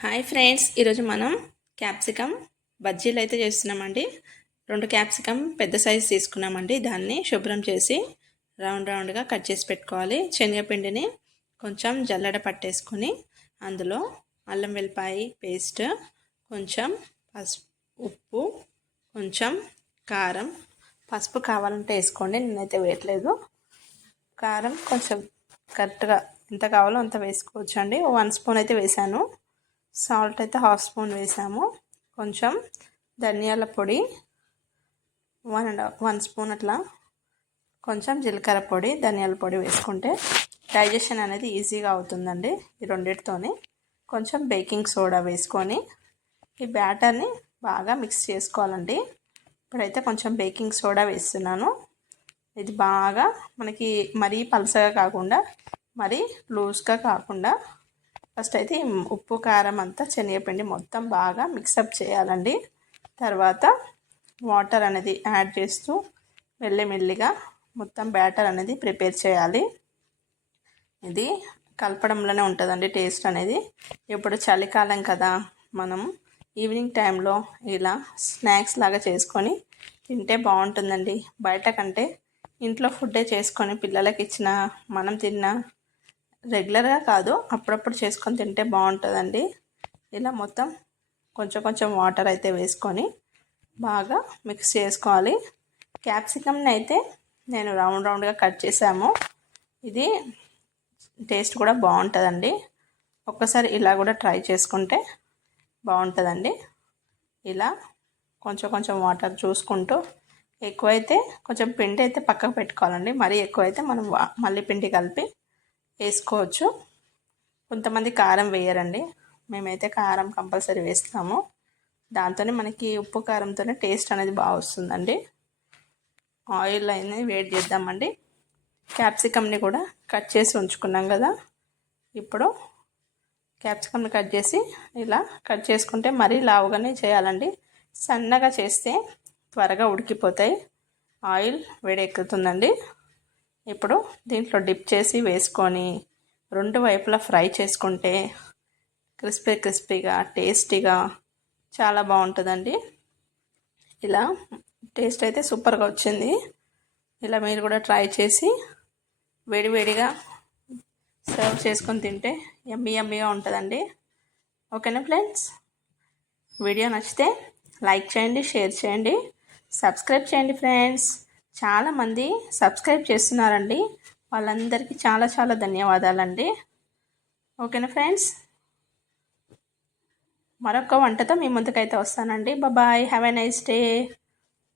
Hi friends, ఈరోజు మనం capsicum బజ్జీలు అయితే చేస్తున్నామండి. 2 క్యాప్సికమ్ పెద్ద సైజు తీసుకున్నామండి. దాన్ని శుభ్రం చేసి రౌండ్గా కట్ చేసి పెట్టుకోవాలి. శనగపిండిని కొంచెం జల్లెడ పట్టేసుకొని అందులో అల్లం వెల్లిపాయ పేస్ట్, కొంచెం ఉప్పు, కొంచెం కారం, పసుపు కావాలంటే వేసుకోండి, నేనైతే వేయట్లేదు. కారం కొంచెం కరెక్ట్గా ఎంత కావాలో అంత వేసుకోవచ్చు అండి. 1 స్పూన్ అయితే వేసాను. సాల్ట్ అయితే 1/2 స్పూన్ వేసాము. కొంచెం ధనియాల పొడి 1 స్పూన్ అట్లా, కొంచెం జీలకర్ర పొడి, ధనియాల పొడి వేసుకుంటే డైజెషన్ అనేది ఈజీగా అవుతుందండి. ఈ రెండింటితోని కొంచెం బేకింగ్ సోడా వేసుకొని ఈ బ్యాటర్ని బాగా మిక్స్ చేసుకోవాలండి. ఇప్పుడైతే కొంచెం బేకింగ్ సోడా వేస్తున్నాను. ఇది బాగా మనకి మరీ పలసగా కాకుండా మరీ లూజ్గా కాకుండా ఫస్ట్ అయితే ఉప్పు కారం అంతా శనగపిండి మొత్తం బాగా మిక్సప్ చేయాలండి. తర్వాత వాటర్ అనేది యాడ్ చేస్తూ మెల్లిమెల్లిగా మొత్తం బ్యాటర్ అనేది ప్రిపేర్ చేయాలి. ఇది కలపడంలోనే ఉంటుందండి టేస్ట్ అనేది. ఇప్పుడు చలికాలం కదా, మనం ఈవినింగ్ టైంలో ఇలా స్నాక్స్ లాగా చేసుకొని తింటే బాగుంటుందండి. బయట కంటే ఇంట్లో ఫుడ్డే చేసుకొని పిల్లలకి ఇచ్చిన, మనం తిన్నా రెగ్యులర్గా కాదు అప్పుడప్పుడు చేసుకొని తింటే బాగుంటుందండి. ఇలా మొత్తం కొంచెం వాటర్ అయితే వేసుకొని బాగా మిక్స్ చేసుకోవాలి. క్యాప్సికమ్ని అయితే నేను రౌండ్గా కట్ చేసాము. ఇది టేస్ట్ కూడా బాగుంటుందండి. ఒక్కసారి ఇలా కూడా ట్రై చేసుకుంటే బాగుంటుందండి. ఇలా కొంచెం వాటర్ చూసుకుంటూ, ఎక్కువైతే కొంచెం పిండి అయితే పక్కకు పెట్టుకోవాలండి. మరీ ఎక్కువైతే మనం మళ్ళీ పిండి కలిపి వేసుకోవచ్చు. కొంతమంది కారం వేయరండి, మేమైతే కారం కంపల్సరీ వేస్తాము. దాంతోనే మనకి ఉప్పు కారంతోనే టేస్ట్ అనేది బాగా వస్తుందండి. ఆయిల్ అనేది వేడి చేద్దామండి. క్యాప్సికమ్ని కూడా కట్ చేసి ఉంచుకున్నాం కదా, ఇప్పుడు క్యాప్సికమ్ని కట్ చేసి ఇలా కట్ చేసుకుంటే మరీ లావుగానే చేయాలండి. సన్నగా చేస్తే త్వరగా ఉడికిపోతాయి. ఆయిల్ వేడెక్కుతుందండి. ఇప్పుడు దీంట్లో డిప్ చేసి వేసుకొని 2 వైపులా ఫ్రై చేసుకుంటే క్రిస్పీగా టేస్టీగా చాలా బాగుంటుందండి. ఇలా టేస్ట్ అయితే సూపర్గా వచ్చింది. ఇలా మీరు కూడా ట్రై చేసి వేడివేడిగా సర్వ్ చేసుకొని తింటే యమ్మీగా ఉంటుందండి. ఓకేనా ఫ్రెండ్స్, వీడియో నచ్చితే లైక్ చేయండి, షేర్ చేయండి, సబ్స్క్రైబ్ చేయండి ఫ్రెండ్స్. చాలామంది సబ్స్క్రైబ్ చేస్తున్నారండి, వాళ్ళందరికీ చాలా ధన్యవాదాలండి. ఓకేనా ఫ్రెండ్స్, మరొక వంటతో మీ ముందుకైతే వస్తానండి. Bye, have a nice day,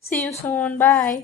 see you soon, bye.